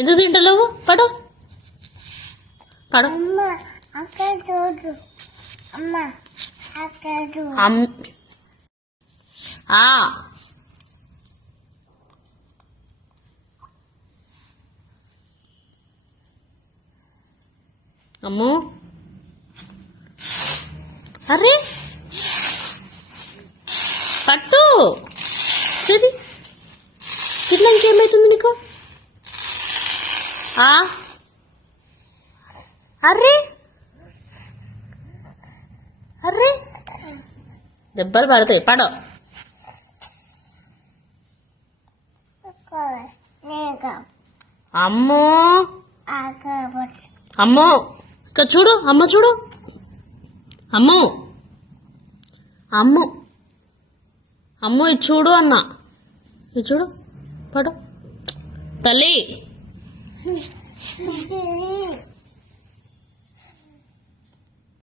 ఎందుకు తింటలేవు? పడు పడు. అమ్మో, అరే పట్టు చది ఇట్లా. ఇంకేమైతుంది నీకు? అర్రే అర్రే దెబ్బలు పడతాయి. పడ. అమ్మో అమ్మో, ఇక్కడ చూడు. అమ్మ చూడు. అమ్మో అమ్మో అమ్మో, ఇది చూడు అన్న. ఇది చూడు. పడు తల్లి.